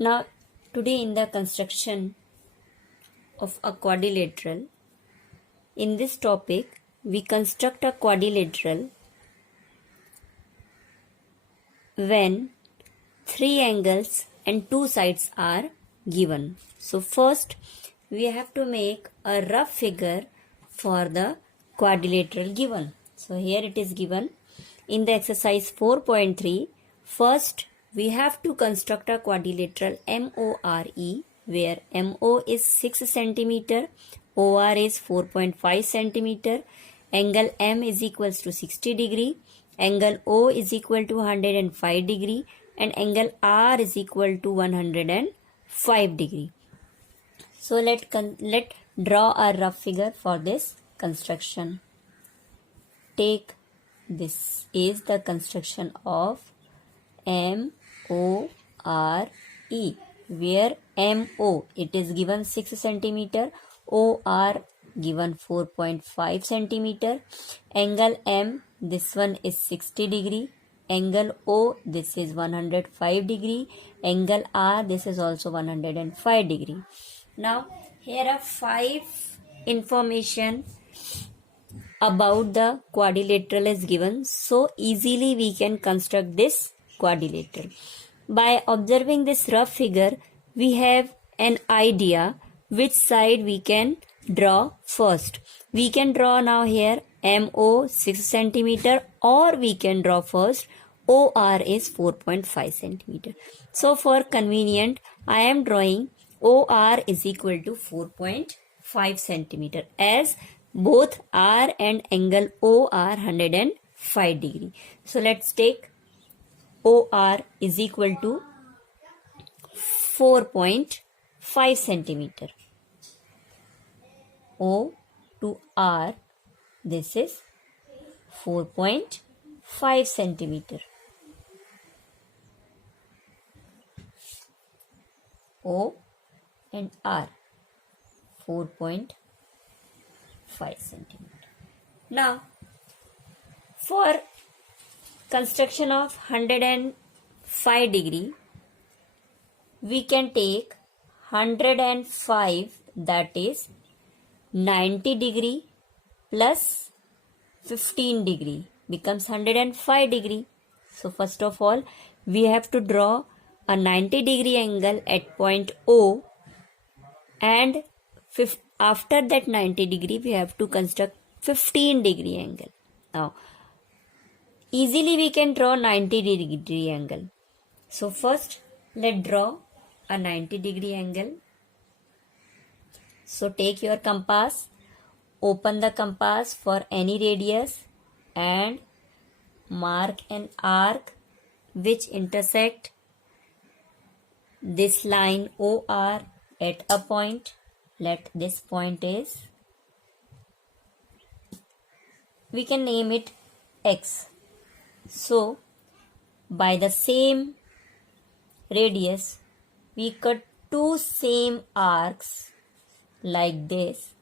Now, today in the construction of a quadrilateral, in this topic, we construct a quadrilateral when three angles and two sides are given. So, first we have to make a rough figure for the quadrilateral given. So, here it is given in the exercise 4.3. First, we have to construct a quadrilateral MORE where MO is 6 cm, OR is 4.5 cm, angle M is equals to 60 degree, angle O is equal to 105 degree and angle R is equal to 105 degree. So let draw a rough figure for this construction. Take this is the construction of MORE where MO it is given 6 cm, OR given 4.5 cm, angle M this one is 60 degree, angle O this is 105 degree, angle R this is also 105 degree. Now here are 5 information about the quadrilateral is given, so easily we can construct this quadrilateral. By observing this rough figure, we have an idea which side we can draw first. We can draw now here MO 6 cm or we can draw first OR is 4.5 cm. So for convenient, I am drawing OR is equal to 4.5 cm as both R and angle O are 105 degree. So let's take OR is equal to 4.5 centimeter. O to R, this is 4.5 centimeter. O and R, 4.5 centimeter. Now, for construction of 105 degree, we can take 105 that is 90 degree plus 15 degree becomes 105 degree. So first of all, we have to draw a 90 degree angle at point O and after that 90 degree we have to construct 15 degree angle. Now easily we can draw 90 degree angle. So first let's draw a 90 degree angle. So take your compass, open the compass for any radius and mark an arc which intersect this line OR at a point. Let this point is, we can name it X. So by the same radius we cut two same arcs like this.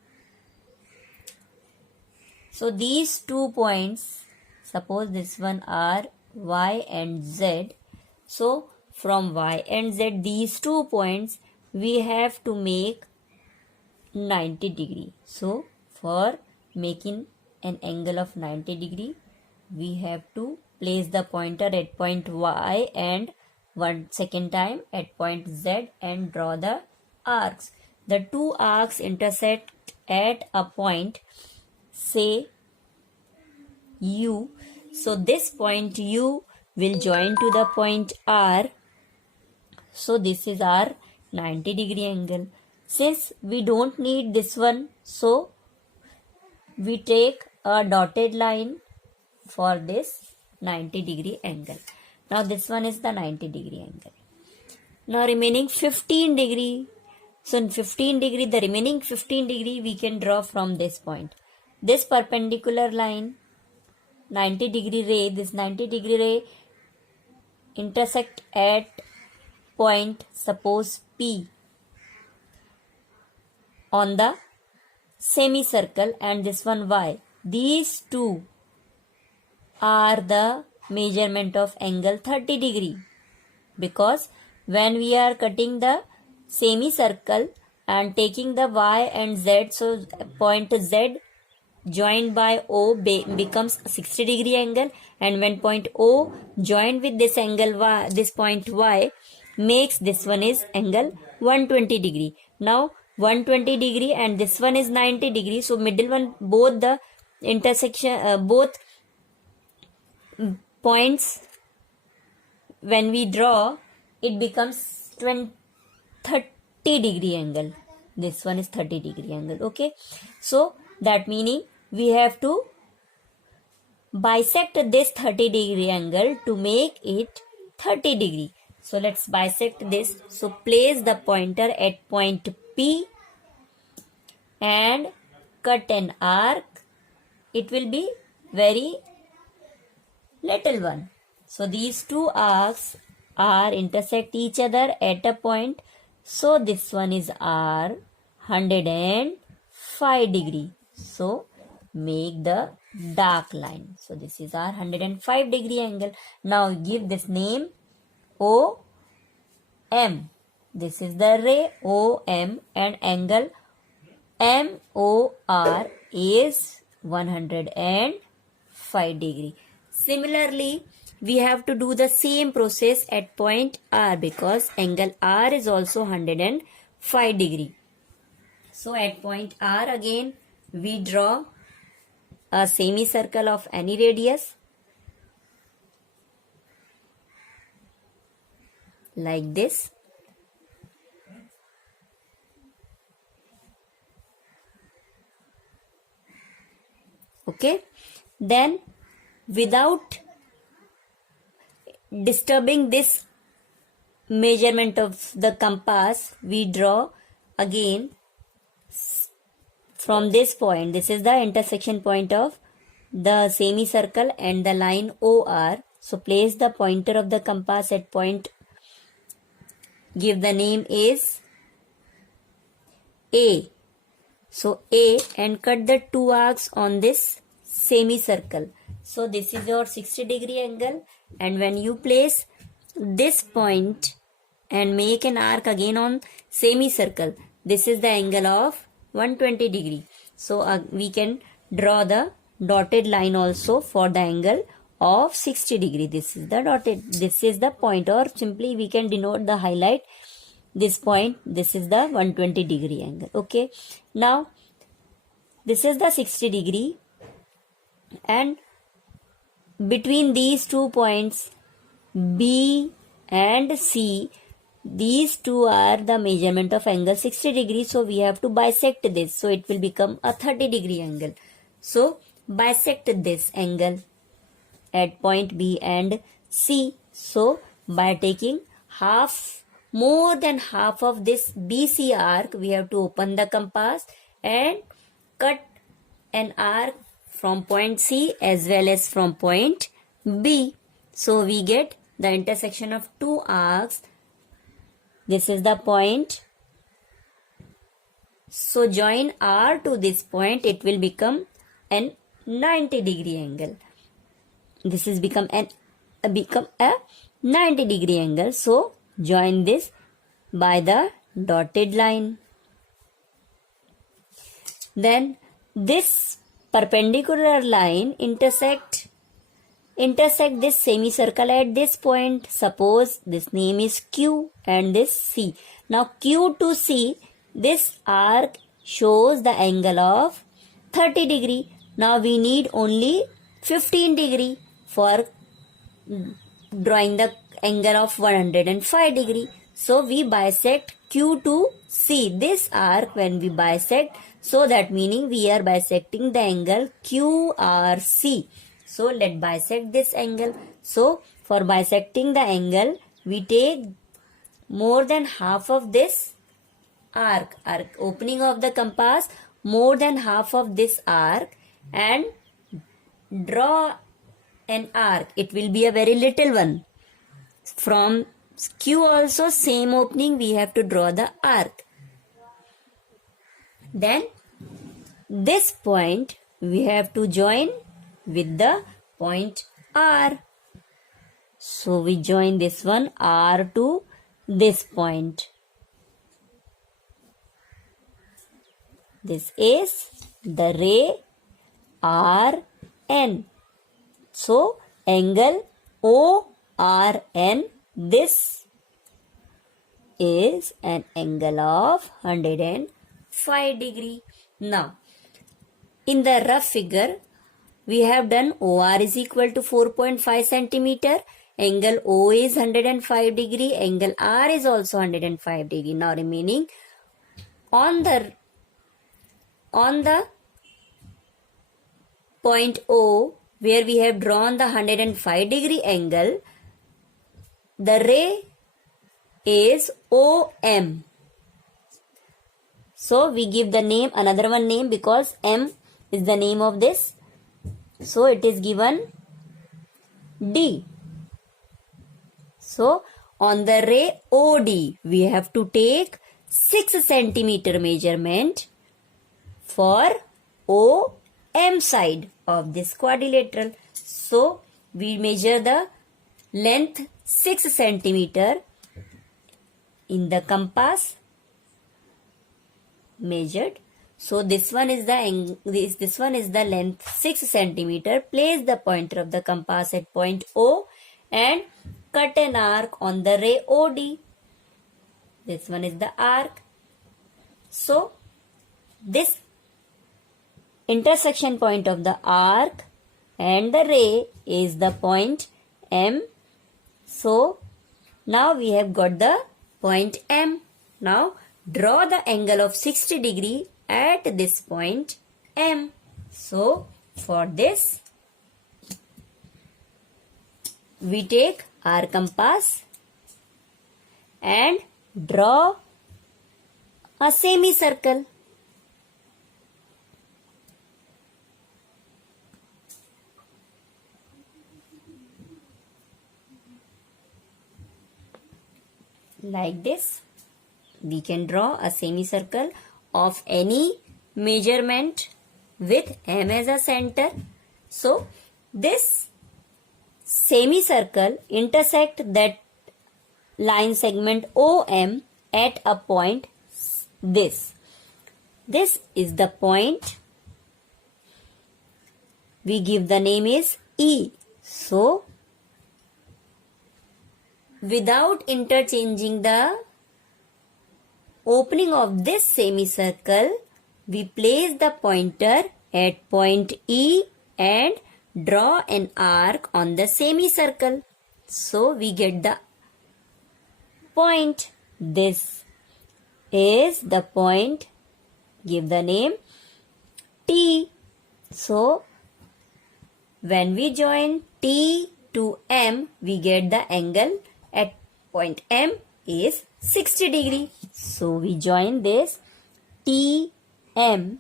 So these 2 points, suppose this one are Y and Z. So from Y and Z, these 2 points we have to make 90 degree. So for making an angle of 90 degree, we have to place the pointer at point Y and one second time at point Z and draw the arcs. The two arcs intersect at a point, say U. So this point U will join to the point R. So this is our 90 degree angle. Since we don't need this one, so we take a dotted line for this 90 degree angle. Now this one is the 90 degree angle. Now remaining 15 degree. So in 15 degree, the remaining 15 degree we can draw from this point. This perpendicular line, 90 degree ray, this 90 degree ray intersect at point, suppose P, on the semicircle and this one Y. These two are the measurement of angle 30 degree because when we are cutting the semicircle and taking the y and z, so point z joined by O becomes 60-degree angle, and when point O joined with this angle y, this point y, makes this one is angle 120 degree. Now 120 degree and this one is 90 degree, so middle one, both the intersection, both points when we draw, it becomes 30-degree angle. This one is 30-degree angle. Okay, so that meaning we have to bisect this 30-degree angle to make it 30 degree. So let's bisect this. So place the pointer at point P and cut an arc. It will be very little one. So these two arcs are intersect each other at a point. So this one is R 105 degree. So make the dark line. So this is our 105 degree angle. Now give this name OM. This is the ray OM, and angle MOR is 105 degree. Similarly, we have to do the same process at point R, because angle R is also 105 degree. So at point R again we draw a semicircle of any radius like this. Okay, then without disturbing this measurement of the compass, we draw again from this point. This is the intersection point of the semicircle and the line OR. So place the pointer of the compass at point, give the name is A. So A, and cut the two arcs on this semicircle. So this is your 60-degree angle, and when you place this point and make an arc again on semicircle, this is the angle of 120 degree. So we can draw the dotted line also for the angle of 60 degree. This is the dotted, this is the point, or simply we can denote the highlight this point. This is the 120 degree angle. Okay, now this is the 60 degree, and between these 2 points B and C, these two are the measurement of angle 60 degree. So we have to bisect this, so it will become a 30-degree angle. So bisect this angle at point B and C. So by taking more than half of this BC arc, we have to open the compass and cut an arc from point C as well as from point B. So we get the intersection of two arcs. This is the point. So join R to this point, it will become an 90-degree angle. This is become a 90-degree angle. So join this by the dotted line. Then this perpendicular line intersect this semicircle at this point. Suppose this name is Q and this C. Now Q to C, this arc shows the angle of 30 degree. Now we need only 15 degree for drawing the angle of 105 degree. So we bisect Q to C. This arc when we bisect, so that meaning we are bisecting the angle QRC. So let bisect this angle. So for bisecting the angle, we take more than half of this arc opening of the compass, more than half of this arc, and draw an arc. It will be a very little one. From Q also same opening we have to draw the arc. Then this point we have to join with the point R. So we join this one R to this point. This is the ray RN. So, angle ORN, this is an angle of 105 degree. Now, in the rough figure, we have done OR is equal to 4.5 centimeter. Angle O is 105 degree. Angle R is also 105 degree. Now, remaining on the point O, where we have drawn the 105 degree angle, the ray is OM. So we give the name, another one name, because M is the name of this. So it is given D. So on the ray OD, we have to take 6 centimeter measurement for OM side of this quadrilateral. So we measure the length 6 centimeter in the compass measured. So this one is the length 6 centimeter. Place the pointer of the compass at point O and cut an arc on the ray OD. This one is the arc. So this intersection point of the arc and the ray is the point M. So now we have got the point M. Now draw the angle of 60 degree at this point M. So for this, we take our compass and draw a semicircle. Like this, we can draw a semicircle of any measurement with M as a center. So this semicircle intersect that line segment OM at a point this. This is the point. We give the name is E. So without interchanging the opening of this semicircle, we place the pointer at point E and draw an arc on the semicircle. So we get the point. This is the point. Give the name T. So when we join T to M, we get the angle at point M is 60 degree. So we join this TM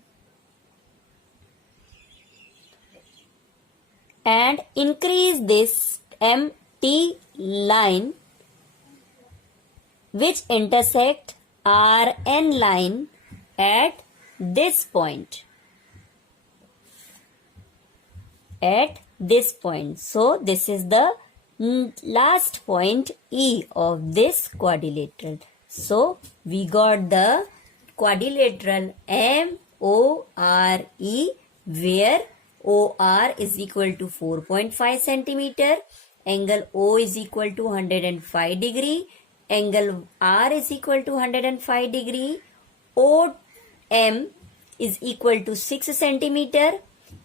and increase this MT line which intersect RN line at this point. At this point. So this is the last point E of this quadrilateral. So we got the quadrilateral MORE, where OR is equal to 4.5 centimeter, angle O is equal to 105 degree, angle R is equal to 105 degree, OM is equal to 6 centimeter,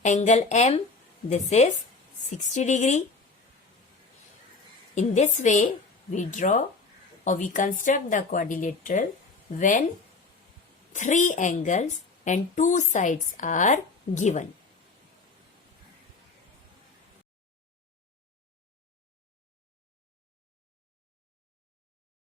angle M, this is 60 degree. In this way, we draw or we construct the quadrilateral when 3 angles and 2 sides are given.